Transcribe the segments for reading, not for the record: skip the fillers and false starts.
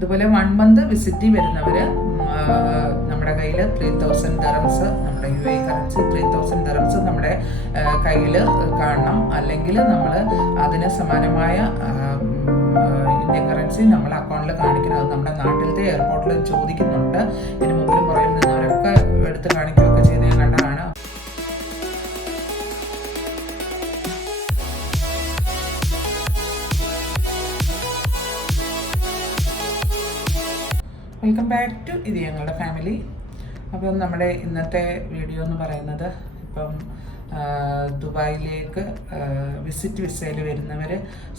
അതുപോലെ 1 month visit വരുന്നവർ നമ്മുടെ കയ്യിൽ 3000 ദിറംസ്, നമ്മുടെ UAE കറൻസി 3000 ദിറംസ് നമ്മുടെ കയ്യിൽ കാണണം. അല്ലെങ്കിൽ നമ്മൾ അതിന് സമാനമായ ഇന്ത്യൻ കറൻസി നമ്മൾ അക്കൗണ്ടിൽ കാണിക്കണം. അത് നമ്മുടെ നാട്ടിലത്തെ എയർപോർട്ടിൽ ചോദിക്കുന്നുണ്ട്. ഇതിന് മുമ്പിലും പുറകിൽ നിന്നവരൊക്കെ എടുത്ത് കാണിക്കുകയൊക്കെ ചെയ്ത് ഞാൻ കണ്ടതാണ്. വെൽക്കം ബാക്ക് ടു ഇത് ഞങ്ങളുടെ ഫാമിലി. അപ്പം നമ്മുടെ ഇന്നത്തെ വീഡിയോ എന്ന് പറയുന്നത്, ഇപ്പം ദുബായിലേക്ക് വിസിറ്റ് വിസയിൽ വരുന്നവർ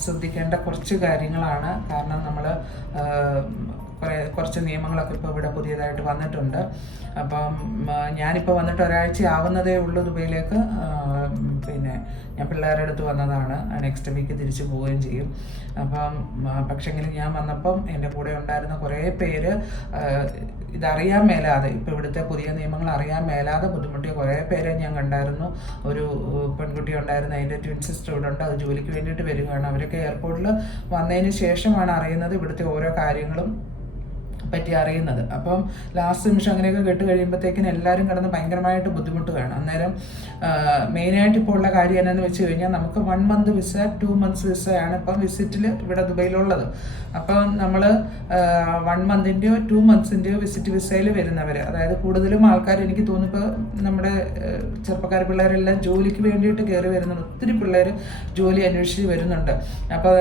ശ്രദ്ധിക്കേണ്ട കുറച്ച് കാര്യങ്ങളാണ്. കാരണം നമ്മൾ കുറച്ച് നിയമങ്ങളൊക്കെ ഇപ്പോൾ ഇവിടെ പുതിയതായിട്ട് വന്നിട്ടുണ്ട്. അപ്പം ഞാനിപ്പോൾ വന്നിട്ട് ഒരാഴ്ച ആവുന്നതേ ഉള്ളൂ ദുബൈയിലേക്ക്. പിന്നെ ഞാൻ പിള്ളേരുടെ അടുത്ത് വന്നതാണ്. നെക്സ്റ്റ് വീക്ക് തിരിച്ചു പോവുകയും ചെയ്യും. അപ്പം പക്ഷെങ്കിലും ഞാൻ വന്നപ്പം എൻ്റെ കൂടെ ഉണ്ടായിരുന്ന കുറേ പേര് ഇതറിയാൻ മേലാതെ, ഇപ്പോൾ ഇവിടുത്തെ പുതിയ നിയമങ്ങൾ അറിയാൻ മേലാതെ ബുദ്ധിമുട്ടിയ കുറേ പേരെ ഞാൻ കണ്ടായിരുന്നു. ഒരു പെൺകുട്ടി ഉണ്ടായിരുന്നു, അതിൻ്റെ ട്വിൻ സിസ്റ്റർ ഇവിടെ ഉണ്ട്. അത് ജോലിക്ക് വേണ്ടിയിട്ട് വരികയാണ്. അവരൊക്കെ എയർപോർട്ടിൽ വന്നതിന് ശേഷമാണ് അറിയുന്നത് ഇവിടുത്തെ ഓരോ കാര്യങ്ങളും പറ്റി അറിയുന്നത്. അപ്പം ലാസ്റ്റ് നിമിഷം അങ്ങനെയൊക്കെ കേട്ട് കഴിയുമ്പോഴത്തേക്കിന് എല്ലാവരും കിടന്ന് ഭയങ്കരമായിട്ട് ബുദ്ധിമുട്ടുകയാണ്. അന്നേരം മെയിനായിട്ട് ഇപ്പോൾ ഉള്ള കാര്യം എന്നാന്ന് വെച്ച് കഴിഞ്ഞാൽ, നമുക്ക് 1 മന്ത് വിസ, 2 മന്ത്സ് വിസയാണ് ഇപ്പം വിസിറ്റിൽ ഇവിടെ ദുബൈയിലുള്ളത്. അപ്പം നമ്മൾ 1 മന്തിൻ്റെയോ 2 മന്ത്സിൻ്റെയോ വിസിറ്റ് വിസയിൽ വരുന്നവർ, അതായത് കൂടുതലും ആൾക്കാർ, എനിക്ക് തോന്നുന്നു നമ്മുടെ ചെറുപ്പക്കാർ പിള്ളേരെല്ലാം ജോലിക്ക് വേണ്ടിയിട്ട് കയറി വരുന്നുണ്ട്. ഒത്തിരി പിള്ളേർ ജോലി അന്വേഷിച്ച് വരുന്നുണ്ട്. അപ്പോൾ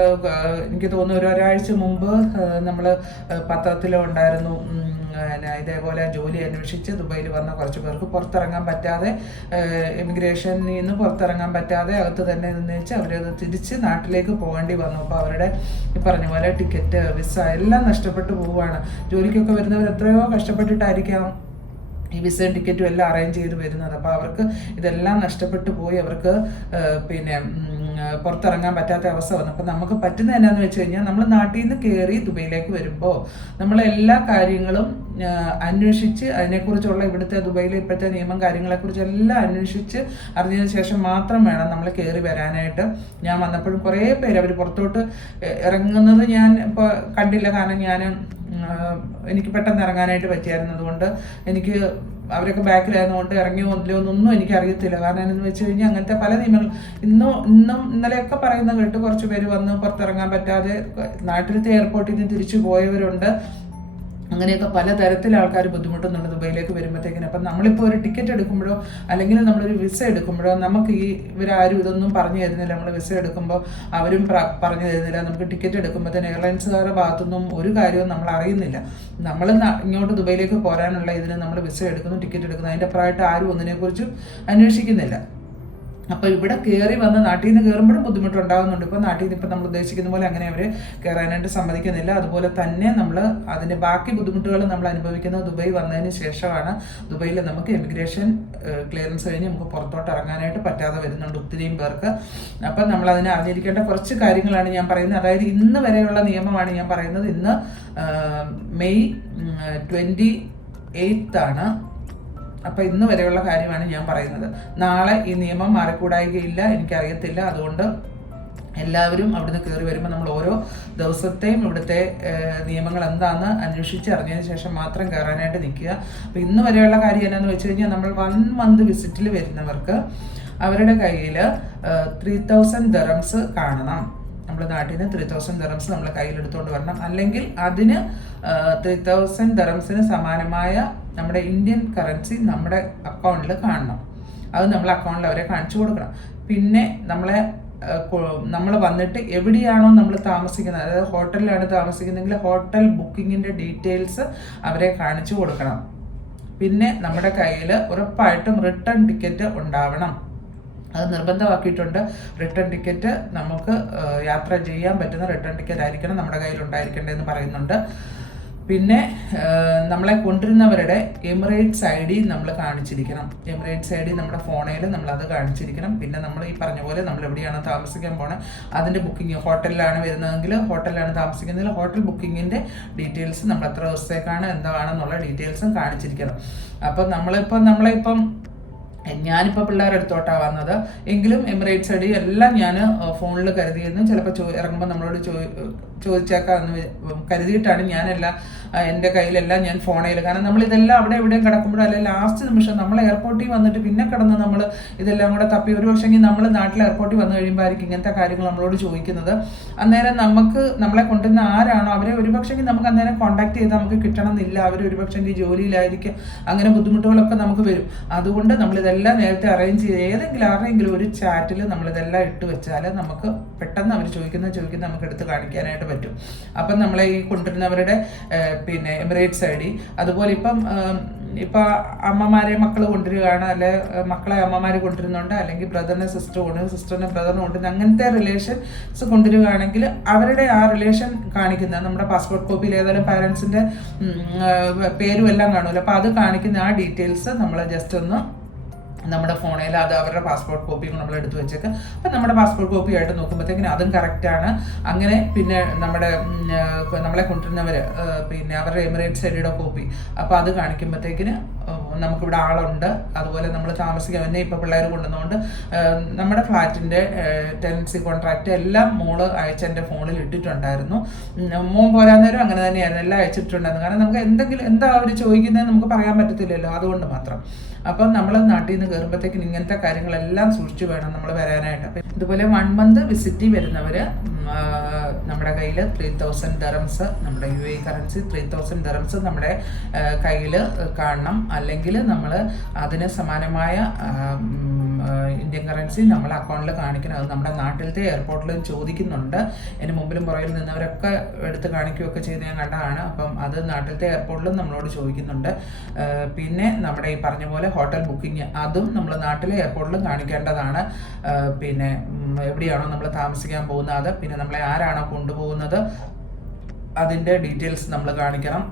എനിക്ക് തോന്നുന്നു ഒരാഴ്ച മുമ്പ് നമ്മൾ പത്രത്തിലോ ഉണ്ടായിരുന്നു, ഇതേപോലെ ജോലി അന്വേഷിച്ച് ദുബൈയിൽ വന്ന കുറച്ച് പേർക്ക് പുറത്തിറങ്ങാൻ പറ്റാതെ, ഇമിഗ്രേഷനിൽ നിന്ന് പുറത്തിറങ്ങാൻ പറ്റാതെ അകത്ത് തന്നെ നിന്ന് വെച്ച് അവരത് തിരിച്ച് നാട്ടിലേക്ക് പോകേണ്ടി വന്നു. അപ്പോൾ അവരുടെ ഈ പറഞ്ഞ പോലെ ടിക്കറ്റ്, വിസ എല്ലാം നഷ്ടപ്പെട്ടു പോവുകയാണ്. ജോലിക്കൊക്കെ വരുന്നവർ എത്രയോ കഷ്ടപ്പെട്ടിട്ടായിരിക്കാം ഈ വിസയും ടിക്കറ്റും എല്ലാം അറേഞ്ച് ചെയ്ത് വരുന്നത്. അപ്പോൾ അവർക്ക് ഇതെല്ലാം നഷ്ടപ്പെട്ടു പോയി. അവർക്ക് പിന്നെ പുറത്തിറങ്ങാൻ പറ്റാത്ത അവസ്ഥ വന്നു. അപ്പോൾ നമുക്ക് പറ്റുന്നത് എന്നാന്ന് വെച്ച് കഴിഞ്ഞാൽ, നമ്മൾ നാട്ടിൽ നിന്ന് കയറി ദുബൈയിലേക്ക് വരുമ്പോൾ നമ്മൾ എല്ലാ കാര്യങ്ങളും അന്വേഷിച്ച്, അതിനെക്കുറിച്ചുള്ള ഇവിടുത്തെ ദുബൈയിലെ ഇപ്പോഴത്തെ നിയമം കാര്യങ്ങളെക്കുറിച്ച് എല്ലാം അന്വേഷിച്ച് അറിഞ്ഞതിന് ശേഷം മാത്രം വേണം നമ്മൾ കയറി വരാനായിട്ട്. ഞാൻ വന്നപ്പോഴും കുറേ പേര് അവർ പുറത്തോട്ട് ഇറങ്ങുന്നത് ഞാൻ ഇപ്പോൾ കണ്ടില്ല. കാരണം എനിക്ക് പെട്ടെന്ന് ഇറങ്ങാനായിട്ട് പറ്റിയായിരുന്നു. അതുകൊണ്ട് എനിക്ക് അവരൊക്കെ ബാക്കിലായതുകൊണ്ട് ഇറങ്ങിയോ ഇല്ലയോ എന്നൊന്നും എനിക്ക് അറിയത്തില്ല. കാരണം എന്ന് വെച്ച് കഴിഞ്ഞാൽ അങ്ങനത്തെ പല നിയമങ്ങൾ ഇന്നും ഇന്നലെയൊക്കെ പറയുന്ന കേട്ട് കുറച്ച് പേര് വന്ന് പുറത്തിറങ്ങാൻ പറ്റാതെ നാട്ടിലത്തെ എയർപോർട്ടിൽ നിന്ന് തിരിച്ചു പോയവരുണ്ട്. അങ്ങനെയൊക്കെ പലതരത്തിൽ ആൾക്കാർ ബുദ്ധിമുട്ടുന്നുണ്ട് ദുബൈയിലേക്ക് വരുമ്പോഴത്തേക്കിന്. അപ്പം നമ്മളിപ്പോൾ ഒരു ടിക്കറ്റ് എടുക്കുമ്പോഴോ അല്ലെങ്കിൽ നമ്മളൊരു വിസ എടുക്കുമ്പോഴോ നമുക്ക് ഇവരാരും ഇതൊന്നും പറഞ്ഞു തരുന്നില്ല. നമ്മൾ വിസ എടുക്കുമ്പോൾ അവരും പറഞ്ഞു തരുന്നില്ല. നമുക്ക് ടിക്കറ്റ് എടുക്കുമ്പോൾ തന്നെ എയർലൈൻസുകാരുടെ ഭാഗത്തുനിന്നും ഒരു കാര്യവും നമ്മൾ അറിയുന്നില്ല. നമ്മൾ ഇങ്ങോട്ട് ദുബൈയിലേക്ക് പോരാനുള്ള ഇതിന് നമ്മൾ വിസ എടുക്കുന്നു, ടിക്കറ്റ് എടുക്കുന്നു, അതിൻ്റെ അപ്പുറമായിട്ട് ആരും ഒന്നിനെക്കുറിച്ചും അന്വേഷിക്കുന്നില്ല. അപ്പോൾ ഇവിടെ കയറി വന്ന് നാട്ടിൽ നിന്ന് കയറുമ്പോഴും ബുദ്ധിമുട്ടുണ്ടാകുന്നുണ്ട്. ഇപ്പോൾ നാട്ടിൽ നിന്ന് ഇപ്പോൾ നമ്മൾ ഉദ്ദേശിക്കുന്ന പോലെ അങ്ങനെ അവർ കയറാനായിട്ട് സമ്മതിക്കുന്നില്ല. അതുപോലെ തന്നെ നമ്മൾ അതിൻ്റെ ബാക്കി ബുദ്ധിമുട്ടുകൾ നമ്മൾ അനുഭവിക്കുന്നത് ദുബൈ വന്നതിന് ശേഷമാണ്. ദുബൈയിൽ നമുക്ക് ഇമിഗ്രേഷൻ ക്ലിയറൻസ് കഴിഞ്ഞ് നമുക്ക് പുറത്തോട്ട് ഇറങ്ങാനായിട്ട് പറ്റാതെ വരുന്നുണ്ട് ഒത്തിരിയും പേർക്ക്. അപ്പം നമ്മൾ അതിനെ അറിഞ്ഞിരിക്കേണ്ട കുറച്ച് കാര്യങ്ങളാണ് ഞാൻ പറയുന്നത്. അതായത് ഇന്ന് വരെയുള്ള നിയമമാണ് ഞാൻ പറയുന്നത്. ഇന്ന് മെയ് 28 ആണ്. അപ്പോൾ ഇന്ന് വരെയുള്ള കാര്യമാണ് ഞാൻ പറയുന്നത്. നാളെ ഈ നിയമം മാറിക്കൂടായികയില്ല, എനിക്കറിയത്തില്ല. അതുകൊണ്ട് എല്ലാവരും അവിടുന്ന് കയറി വരുമ്പോൾ നമ്മൾ ഓരോ ദിവസത്തെയും ഇവിടുത്തെ നിയമങ്ങൾ എന്താണെന്ന് അന്വേഷിച്ച് അറിഞ്ഞതിന് ശേഷം മാത്രം കയറാനായിട്ട് നിൽക്കുക. അപ്പോൾ ഇന്ന് വരെയുള്ള കാര്യം എന്നാന്ന് വെച്ച് കഴിഞ്ഞാൽ, നമ്മൾ 1 മന്ത് വിസിറ്റിൽ വരുന്നവർക്ക് അവരുടെ കയ്യിൽ 3000 ദിറംസ് കാണണം. നമ്മൾ നാട്ടിൽ നിന്ന് 3000 ദിറംസ് നമ്മൾ കയ്യിലെടുത്തുകൊണ്ട് വരണം. അല്ലെങ്കിൽ അതിന് 3000 ദിറംസിന് സമാനമായ നമ്മുടെ ഇന്ത്യൻ കറൻസി നമ്മുടെ അക്കൗണ്ടിൽ കാണണം. അത് നമ്മൾ അക്കൗണ്ടിൽ അവരെ കാണിച്ചു കൊടുക്കണം. പിന്നെ നമ്മൾ വന്നിട്ട് എവിടെയാണോ നമ്മൾ താമസിക്കുന്നത്, അതായത് ഹോട്ടലിലാണ് താമസിക്കുന്നതെങ്കിൽ ഹോട്ടൽ ബുക്കിങ്ങിൻ്റെ ഡീറ്റെയിൽസ് അവരെ കാണിച്ചു കൊടുക്കണം. പിന്നെ നമ്മുടെ കയ്യിൽ ഉറപ്പായിട്ടും റിട്ടേൺ ടിക്കറ്റ് ഉണ്ടാവണം. അത് നിർബന്ധമാക്കിയിട്ടുണ്ട്. റിട്ടേൺ ടിക്കറ്റ്, നമുക്ക് യാത്ര ചെയ്യാൻ പറ്റുന്ന റിട്ടേൺ ടിക്കറ്റ് ആയിരിക്കണം നമ്മുടെ കയ്യിൽ ഉണ്ടായിരിക്കേണ്ടതെന്ന് പറയുന്നുണ്ട്. പിന്നെ നമ്മളെ കൊണ്ടുവരുന്നവരുടെ എമിറേറ്റ്സ് ID നമ്മൾ കാണിച്ചിരിക്കണം. എമിറേറ്റ്സ് ID നമ്മുടെ ഫോണിൽ നമ്മളത് കാണിച്ചിരിക്കണം. പിന്നെ നമ്മൾ ഈ പറഞ്ഞ പോലെ നമ്മൾ എവിടെയാണ് താമസിക്കാൻ പോണത് അതിൻ്റെ ബുക്കിംഗ്, ഹോട്ടലിലാണ് വരുന്നതെങ്കിൽ ഹോട്ടലിലാണ് താമസിക്കുന്നതെങ്കിൽ ഹോട്ടൽ ബുക്കിങ്ങിൻ്റെ ഡീറ്റെയിൽസ്, നമ്മൾ എത്ര ദിവസത്തേക്കാണ് എന്താണെന്നുള്ള ഡീറ്റെയിൽസും കാണിച്ചിരിക്കണം. അപ്പം നമ്മളിപ്പം ഞാനിപ്പോൾ പിള്ളേരുടെ അടുത്തോട്ടാണ് വന്നത് എങ്കിലും എമിറേറ്റ്സ് ഐഡി എല്ലാം ഞാൻ ഫോണിൽ കരുതിയിരുന്നു. ചിലപ്പോൾ ഇറങ്ങുമ്പോൾ നമ്മളോട് ചോദിച്ചേക്കാന്ന് കരുതിയിട്ടാണ് ഞാനെല്ലാം എൻ്റെ കയ്യിലെല്ലാം ഞാൻ ഫോണിൽ, കാരണം നമ്മളിതെല്ലാം അവിടെ എവിടെയും കിടക്കുമ്പോഴും അല്ലെങ്കിൽ ലാസ്റ്റ് നിമിഷം നമ്മൾ എയർപോർട്ടിൽ വന്നിട്ട് പിന്നെ കിടന്ന് നമ്മൾ ഇതെല്ലാം കൂടെ തപ്പി, ഒരു പക്ഷേങ്കിൽ നമ്മൾ നാട്ടിൽ എയർപോർട്ടിൽ വന്നു കഴിയുമ്പോഴായിരിക്കും ഇങ്ങനത്തെ കാര്യങ്ങൾ നമ്മളോട് ചോദിക്കുന്നത്. അന്നേരം നമ്മളെ കൊണ്ടുവന്ന ആരാണോ അവരെ ഒരു പക്ഷേങ്കിൽ നമുക്ക് അന്നേരം കോൺടാക്ട് ചെയ്ത് നമുക്ക് കിട്ടണമെന്നില്ല. അവർ ഒരു പക്ഷേങ്കിൽ ജോലിയിലായിരിക്കും, അങ്ങനെ ബുദ്ധിമുട്ടുകളൊക്കെ നമുക്ക് വരും. അതുകൊണ്ട് നമ്മളിതെല്ലാം നേരത്തെ അറേഞ്ച് ചെയ്ത് ആരെങ്കിലും ഒരു ചാറ്റിൽ നമ്മളിതെല്ലാം ഇട്ട് വെച്ചാൽ നമുക്ക് പെട്ടെന്ന് അവർ ചോദിക്കുന്ന നമുക്ക് എടുത്ത് കാണിക്കാനായിട്ട് പറ്റും. അപ്പം നമ്മളെ ഈ കൊണ്ടുവരുന്നവരുടെ പിന്നെ എമിറേറ്റ്സ് ഐഡി, അതുപോലെ ഇപ്പം അമ്മമാരെ മക്കൾ കൊണ്ടുവരികയാണ്, അല്ലെ മക്കളെ അമ്മമാർ കൊണ്ടുവരുന്നുണ്ട്, അല്ലെങ്കിൽ ബ്രദറിനെ സിസ്റ്ററിനെ ബ്രദറിനെ കൊണ്ടുവരുന്ന അങ്ങനത്തെ റിലേഷൻസ് കൊണ്ടുവരികയാണെങ്കിൽ അവരുടെ ആ റിലേഷൻ കാണിക്കുന്ന നമ്മുടെ പാസ്പോർട്ട് കോപ്പിയിൽ ഏതായാലും പാരൻസിൻ്റെ പേരും എല്ലാം കാണുമല്ലോ. അപ്പോൾ അത് കാണിക്കുന്ന ആ ഡീറ്റെയിൽസ് നമ്മൾ ജസ്റ്റ് ഒന്ന് നമ്മുടെ ഫോണിൽ അത് അവരുടെ പാസ്പോർട്ട് കോപ്പിയും നമ്മൾ എടുത്ത് വെച്ചേക്ക്. അപ്പം നമ്മുടെ പാസ്പോർട്ട് കോപ്പി ആയിട്ട് നോക്കുമ്പോഴത്തേക്കിനും അതും കറക്റ്റാണ്. അങ്ങനെ പിന്നെ നമ്മളെ കൊണ്ടുവരുന്നവർ പിന്നെ അവരുടെ എമിറേറ്റ്സ് ഐഡിയുടെ കോപ്പി, അപ്പോൾ അത് കാണിക്കുമ്പോഴത്തേക്കിന് നമുക്കിവിടെ ആളുണ്ട്. അതുപോലെ നമ്മൾ താമസിക്കാൻ തന്നെ ഇപ്പോൾ പിള്ളേർ കൊണ്ടുവന്നുകൊണ്ട് നമ്മുടെ ഫ്ലാറ്റിൻ്റെ ടെനൻസി കോൺട്രാക്റ്റ് എല്ലാം മോള് അയച്ച് എൻ്റെ ഫോണിൽ ഇട്ടിട്ടുണ്ടായിരുന്നു. മോൻ പോരാൻ നേരം അങ്ങനെ തന്നെയായിരുന്നു, എല്ലാം അയച്ചിട്ടുണ്ടായിരുന്നു. കാരണം നമുക്ക് എന്താ അവർ ചോദിക്കുന്നത് നമുക്ക് പറയാൻ പറ്റത്തില്ലല്ലോ, അതുകൊണ്ട് മാത്രം. അപ്പം നമ്മൾ നാട്ടിൽ നിന്ന് കയറുമ്പോഴത്തേക്കും ഇങ്ങനത്തെ കാര്യങ്ങളെല്ലാം സൂക്ഷിച്ചു വേണം നമ്മൾ വരാനായിട്ട്. അപ്പം ഇതുപോലെ 1 മന്ത് വിസിറ്റ് വരുന്നവർ നമ്മുടെ കയ്യിൽ 3000 dirhams, നമ്മുടെ UAE കറൻസി 3000 dirhams നമ്മുടെ കയ്യിൽ കാണണം. അല്ലെങ്കിൽ നമ്മൾ അതിന് സമാനമായ ഇന്ത്യൻ കറൻസി നമ്മൾ അക്കൗണ്ടിൽ കാണിക്കണം. അത് നമ്മുടെ നാട്ടിലത്തെ എയർപോർട്ടിൽ ചോദിക്കുന്നുണ്ട്. അതിന് മുമ്പിലും പുറകിൽ നിന്നവരൊക്കെ എടുത്ത് കാണിക്കുകയൊക്കെ ചെയ്ത് ഞാൻ കണ്ടതാണ്. അപ്പം അത് നാട്ടിലത്തെ എയർപോർട്ടിലും നമ്മളോട് ചോദിക്കുന്നുണ്ട്. പിന്നെ നമ്മുടെ ഈ പറഞ്ഞ പോലെ ഹോട്ടൽ ബുക്കിംഗ് അതും നമ്മൾ നാട്ടിലെ എയർപോർട്ടിലും കാണിക്കേണ്ടതാണ്. പിന്നെ എവിടെയാണോ നമ്മൾ താമസിക്കാൻ പോകുന്നത് അത്, പിന്നെ നമ്മളെ ആരാണോ കൊണ്ടുപോകുന്നത് അതിൻ്റെ ഡീറ്റെയിൽസ് നമ്മൾ കാണിക്കണം.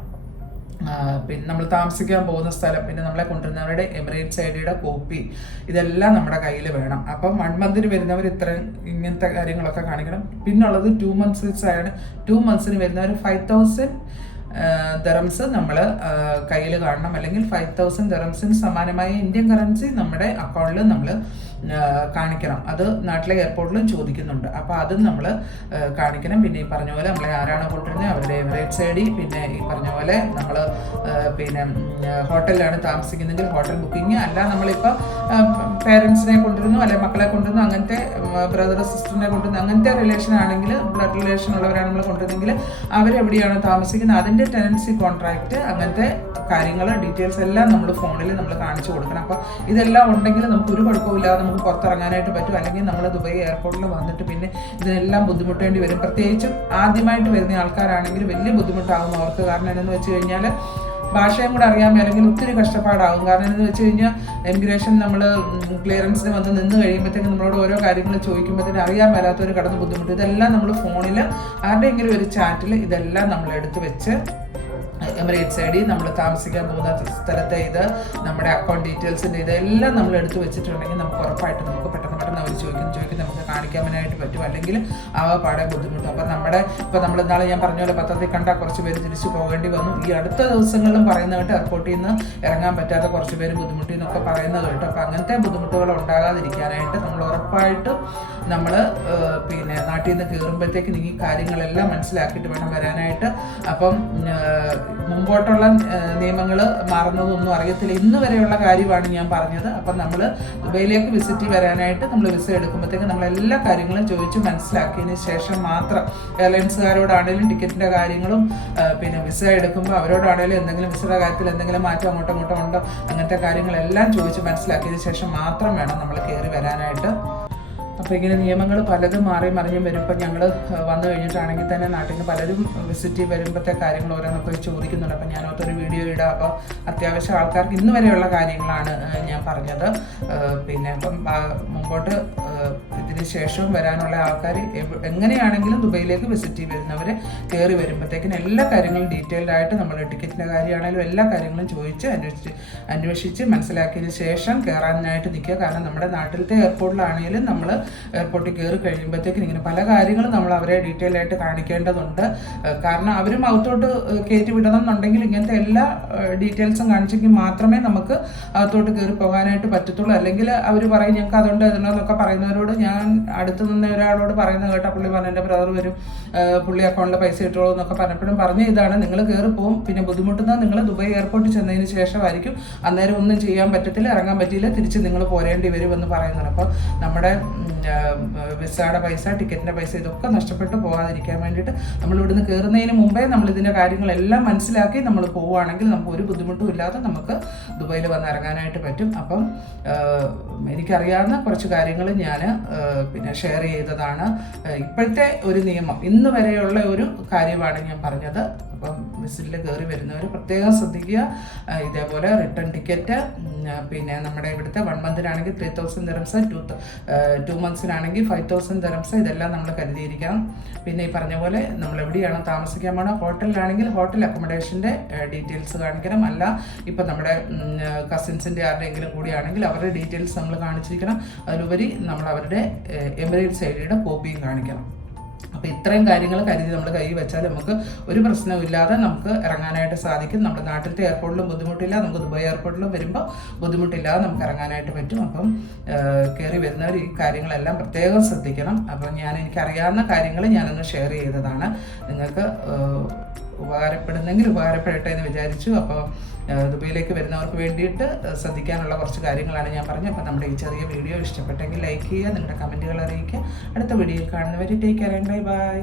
പിന്നെ നമ്മൾ താമസിക്കാൻ പോകുന്ന സ്ഥലം, പിന്നെ നമ്മളെ കൊണ്ടുവരുന്നവരുടെ എമിറേറ്റ്സ് ഐഡിയുടെ കോപ്പി, ഇതെല്ലാം നമ്മുടെ കയ്യിൽ വേണം. അപ്പം 1 മന്തിന് വരുന്നവർ ഇങ്ങനത്തെ കാര്യങ്ങളൊക്കെ കാണിക്കണം. പിന്നുള്ളത് 2 months ആണ്. 2 monthsന് വരുന്നവർ 5000 dirhams നമ്മൾ കയ്യിൽ കാണണം. അല്ലെങ്കിൽ 5000 dirhamsന് സമാനമായ ഇന്ത്യൻ കറൻസി നമ്മുടെ അക്കൗണ്ടിൽ നമ്മൾ കാണിക്കണം. അത് നാട്ടിലെ എയർപോർട്ടിലും ചോദിക്കുന്നുണ്ട്. അപ്പോൾ അതും നമ്മൾ കാണിക്കണം. പിന്നെ ഈ പറഞ്ഞ പോലെ നമ്മളെ ആരാണോ കൊണ്ടുവരുന്നത് അവരുടെ എമിറേറ്റ്സ് ഐഡി, പിന്നെ ഈ പറഞ്ഞ പോലെ നമ്മൾ പിന്നെ ഹോട്ടലിലാണ് താമസിക്കുന്നതെങ്കിൽ ഹോട്ടൽ ബുക്കിംഗ്, അല്ല നമ്മളിപ്പോൾ പേരൻസിനെ കൊണ്ടുവരുന്നു അല്ലെങ്കിൽ മക്കളെ കൊണ്ടുവരുന്നു, അങ്ങനത്തെ ബ്രദർ സിസ്റ്ററിനെ കൊണ്ടുവരുന്നു, അങ്ങനത്തെ റിലേഷൻ ആണെങ്കിൽ ബ്ലഡ് റിലേഷൻ ഉള്ളവരാണ് നമ്മൾ കൊണ്ടുവരുന്നെങ്കിൽ അവരെവിടെയാണോ താമസിക്കുന്നത് അതിൻ്റെ ടെനൻസി കോൺട്രാക്റ്റ്, അങ്ങനത്തെ കാര്യങ്ങൾ ഡീറ്റെയിൽസ് എല്ലാം നമ്മൾ ഫോണിൽ നമ്മൾ കാണിച്ചു കൊടുക്കണം. അപ്പോൾ ഇതെല്ലാം ഉണ്ടെങ്കിൽ നമുക്ക് ഒരു കുഴപ്പമില്ലാതെ നമുക്ക് പുറത്തിറങ്ങാനായിട്ട് പറ്റും. അല്ലെങ്കിൽ നമ്മൾ ദുബായ് എയർപോർട്ടിൽ വന്നിട്ട് പിന്നെ ഇതിനെല്ലാം ബുദ്ധിമുട്ടേണ്ടി വരും. പ്രത്യേകിച്ചും ആദ്യമായിട്ട് വരുന്ന ആൾക്കാരാണെങ്കിൽ വലിയ ബുദ്ധിമുട്ടാകും അവർക്ക്. കാരണം എന്തെന്ന് വെച്ച് കഴിഞ്ഞാൽ ഭാഷയും കൂടെ അറിയാൻ അല്ലെങ്കിൽ ഒത്തിരി കഷ്ടപ്പാടാകും. കാരണം എന്ന് വെച്ച് കഴിഞ്ഞാൽ എമിഗ്രേഷൻ നമ്മൾ ക്ലിയറൻസിന് വന്ന് നിന്ന് കഴിയുമ്പോഴത്തേക്കും നമ്മളോട് ഓരോ കാര്യങ്ങൾ ചോദിക്കുമ്പോഴത്തേക്കും അറിയാൻ മേലാത്തൊരു കടന്ന് ബുദ്ധിമുട്ട്. ഇതെല്ലാം നമ്മൾ ഫോണിൽ ആരുടെയെങ്കിലും ഒരു ചാറ്റിൽ ഇതെല്ലാം നമ്മൾ എടുത്ത് വെച്ച് എമിറേറ്റ്സ് ഐഡി, നമ്മൾ താമസിക്കാൻ പോകുന്ന സ്ഥലത്തെ ഇത്, നമ്മുടെ അക്കൗണ്ട് ഡീറ്റെയിൽസിൻ്റെ ഇതെല്ലാം നമ്മൾ എടുത്ത് വെച്ചിട്ടുണ്ടെങ്കിൽ നമുക്ക് ഉറപ്പായിട്ട് നമുക്ക് പെട്ടെന്ന് അവർ ചോദിക്കും നമുക്ക് കാണിക്കാനായിട്ട് പറ്റും. അല്ലെങ്കിൽ പാടെ ബുദ്ധിമുട്ടും. അപ്പം നമ്മൾ ഇന്നാളെ ഞാൻ പറഞ്ഞ പോലെ പത്രത്തിൽ കണ്ട കുറച്ച് പേര് തിരിച്ചു പോകേണ്ടി വന്നു. ഈ അടുത്ത ദിവസങ്ങളിലും പറയുന്നത് കേട്ട് എയർപോർട്ടിൽ നിന്ന് ഇറങ്ങാൻ പറ്റാത്ത കുറച്ച് പേര് ബുദ്ധിമുട്ടി എന്നൊക്കെ പറയുന്നത് കേട്ടോ. അപ്പം അങ്ങനത്തെ ബുദ്ധിമുട്ടുകൾ ഉണ്ടാകാതിരിക്കാനായിട്ട് നമ്മൾ ഉറപ്പായിട്ടും നമ്മൾ പിന്നെ നാട്ടിൽ നിന്ന് കയറുമ്പോഴത്തേക്കും ഈ കാര്യങ്ങളെല്ലാം മനസ്സിലാക്കിയിട്ട് വേണം വരാനായിട്ട്. അപ്പം മുമ്പോട്ടുള്ള നിയമങ്ങൾ മാറുന്നതൊന്നും അറിയത്തില്ല. ഇന്ന് വരെയുള്ള കാര്യമാണ് ഞാൻ പറഞ്ഞത്. അപ്പം നമ്മൾ ദുബൈയിലേക്ക് വിസിറ്റ് വരാനായിട്ട് നമ്മൾ വിസ എടുക്കുമ്പോഴത്തേക്കും നമ്മളെല്ലാ കാര്യങ്ങളും ചോദിച്ച് മനസ്സിലാക്കിയതിന് ശേഷം മാത്രം എയർലൈൻസുകാരോടാണെങ്കിലും ടിക്കറ്റിൻ്റെ കാര്യങ്ങളും പിന്നെ വിസ എടുക്കുമ്പോൾ അവരോടാണെങ്കിലും എന്തെങ്കിലും വിസയുടെ കാര്യത്തിൽ എന്തെങ്കിലും മാറ്റം അങ്ങോട്ടോ ഉണ്ടോ അങ്ങനത്തെ കാര്യങ്ങളെല്ലാം ചോദിച്ച് മനസ്സിലാക്കിയതിന് ശേഷം മാത്രം വേണം നമ്മൾ കയറി വരാനായിട്ട്. അപ്പോൾ ഇങ്ങനെ നിയമങ്ങൾ പലതും മാറി മറിഞ്ഞും വരുമ്പോൾ ഞങ്ങൾ വന്നു കഴിഞ്ഞിട്ടാണെങ്കിൽ തന്നെ നാട്ടിൽ നിന്ന് പലരും വിസിറ്റ് വരുമ്പോഴത്തെ കാര്യങ്ങൾ ഓരോന്നൊക്കെ ചോദിക്കുന്നുണ്ട്. അപ്പം ഞാനൊരു വീഡിയോ ഇടാം. അപ്പോൾ അത്യാവശ്യം ആൾക്കാർക്ക് ഇന്ന് വരെയുള്ള കാര്യങ്ങളാണ് ഞാൻ പറഞ്ഞത്. പിന്നെ അപ്പം മുമ്പോട്ട് ഇതിന് ശേഷവും വരാനുള്ള ആൾക്കാർ എങ്ങനെയാണെങ്കിലും ദുബൈയിലേക്ക് വിസിറ്റ് വരുന്നവർ കയറി വരുമ്പോഴത്തേക്കിന് എല്ലാ കാര്യങ്ങളും ഡീറ്റെയിൽഡ് ആയിട്ട് നമ്മൾ ടിക്കറ്റിൻ്റെ കാര്യമാണെങ്കിലും എല്ലാ കാര്യങ്ങളും ചോദിച്ച് അന്വേഷിച്ച് മനസ്സിലാക്കിയതിന് ശേഷം കയറാനായിട്ട് നിൽക്കുക. കാരണം നമ്മുടെ നാട്ടിലത്തെ എയർപോർട്ടിലാണെങ്കിലും നമ്മൾ എയർപോർട്ടിൽ കയറി കഴിയുമ്പോഴത്തേക്കും ഇങ്ങനെ പല കാര്യങ്ങളും നമ്മൾ അവരെ ഡീറ്റെയിൽ ആയിട്ട് കാണിക്കേണ്ടതുണ്ട്. കാരണം അവർ അകത്തോട്ട് കയറ്റി വിടണം എന്നുണ്ടെങ്കിൽ ഇങ്ങനത്തെ എല്ലാ ഡീറ്റെയിൽസും കാണിച്ചെങ്കിൽ മാത്രമേ നമുക്ക് അകത്തോട്ട് കയറി പോകാനായിട്ട് പറ്റത്തുള്ളൂ. അല്ലെങ്കിൽ അവർ പറയും ഞങ്ങൾക്ക് അതുകൊണ്ട് ഇതുണ്ടെന്നൊക്കെ പറയുന്നവരോട് ഞാൻ അടുത്ത് നിന്ന് ഒരാളോട് പറയുന്നത് കേട്ടാൽ പുള്ളി പറഞ്ഞു എൻ്റെ ബ്രദർ വരും, പുള്ളി അക്കൗണ്ടിൽ പൈസ ഇട്ടോളൂ എന്നൊക്കെ പറഞ്ഞപ്പോഴും പറഞ്ഞ ഇതാണ്, നിങ്ങൾ കയറി പോകും, പിന്നെ ബുദ്ധിമുട്ടുന്നത് നിങ്ങൾ ദുബായ് എയർപോർട്ടിൽ ചെന്നതിന് ശേഷമായിരിക്കും. അന്നേരം ഒന്നും ചെയ്യാൻ പറ്റത്തില്ല, ഇറങ്ങാൻ പറ്റിയില്ല, തിരിച്ച് നിങ്ങൾ പോരേണ്ടി വരുമെന്ന് പറയുന്നത്. അപ്പോൾ നമ്മുടെ വിസയുടെ പൈസ, ടിക്കറ്റിൻ്റെ പൈസ ഇതൊക്കെ നഷ്ടപ്പെട്ട് പോകാതിരിക്കാൻ വേണ്ടിയിട്ട് നമ്മൾ ഇവിടുന്ന് കയറുന്നതിന് മുമ്പേ നമ്മൾ ഇതിൻ്റെ കാര്യങ്ങളെല്ലാം മനസ്സിലാക്കി നമ്മൾ പോവുകയാണെങ്കിൽ നമുക്ക് ഒരു ബുദ്ധിമുട്ടും ഇല്ലാതെ നമുക്ക് ദുബായിൽ വന്ന് ഇറങ്ങാനായിട്ട് പറ്റും. അപ്പം എനിക്കറിയാവുന്ന കുറച്ച് കാര്യങ്ങൾ ഞാൻ പിന്നെ ഷെയർ ചെയ്തതാണ്. ഇപ്പോഴത്തെ ഒരു നിയമം ഇന്ന് വരെയുള്ള ഒരു കാര്യമാണ് ഞാൻ പറഞ്ഞത്. അപ്പം വിസിറ്റിൽ കയറി വരുന്നവർ പ്രത്യേകം ശ്രദ്ധിക്കുക. ഇതേപോലെ റിട്ടേൺ ടിക്കറ്റ്, പിന്നെ നമ്മുടെ ഇവിടുത്തെ 1 മന്തിനാണെങ്കിൽ 3000 ദിറംസ്, 2 മന്ത്സിനാണെങ്കിൽ 5000 ദിറംസ്, ഇതെല്ലാം നമ്മൾ കരുതിയിരിക്കണം. പിന്നെ ഈ പറഞ്ഞ പോലെ നമ്മൾ എവിടെയാണോ താമസിക്കാൻ പോകണം, ഹോട്ടലിലാണെങ്കിൽ ഹോട്ടൽ അക്കോമഡേഷൻ്റെ ഡീറ്റെയിൽസ് കാണിക്കണം. അല്ല ഇപ്പം നമ്മുടെ കസിൻസിൻ്റെ ആരുടെയെങ്കിലും കൂടിയാണെങ്കിൽ അവരുടെ ഡീറ്റെയിൽസ് നമ്മൾ കാണിച്ചിരിക്കണം. അതിലുപരി നമ്മൾ അവരുടെ എമിറേറ്റ്സ് ഐഡിയുടെ കോപ്പിയും കാണിക്കണം. അപ്പോൾ ഇത്രയും കാര്യങ്ങൾ കരുതി നമ്മൾ കൈ വെച്ചാൽ നമുക്ക് ഒരു പ്രശ്നമില്ലാതെ നമുക്ക് ഇറങ്ങാനായിട്ട് സാധിക്കും. നമ്മുടെ നാട്ടിലത്തെ എയർപോർട്ടിലും ബുദ്ധിമുട്ടില്ല, നമുക്ക് ദുബായ് എയർപോർട്ടിലും വരുമ്പോൾ ബുദ്ധിമുട്ടില്ലാതെ നമുക്ക് ഇറങ്ങാനായിട്ട് പറ്റും. അപ്പം കയറി വരുന്നവർ ഈ കാര്യങ്ങളെല്ലാം പ്രത്യേകം ശ്രദ്ധിക്കണം. അപ്പം എനിക്കറിയാവുന്ന കാര്യങ്ങൾ ഞാനൊന്ന് ഷെയർ ചെയ്തതാണ്. നിങ്ങൾക്ക് ഉപകാരപ്പെടുന്നെങ്കിൽ ഉപകാരപ്പെടട്ടെ എന്ന് വിചാരിച്ചു. അപ്പോൾ ദുബൈയിലേക്ക് വരുന്നവർക്ക് വേണ്ടിയിട്ട് ശ്രദ്ധിക്കാനുള്ള കുറച്ച് കാര്യങ്ങളാണ് ഞാൻ പറഞ്ഞത്. അപ്പോൾ നമ്മുടെ ഈ ചെറിയ വീഡിയോ ഇഷ്ടപ്പെട്ടെങ്കിൽ ലൈക്ക് ചെയ്യുക, നിങ്ങളുടെ കമൻറ്റുകൾ അറിയിക്കുക. അടുത്ത വീഡിയോയിൽ കാണുന്നവരെ take care and bye bye.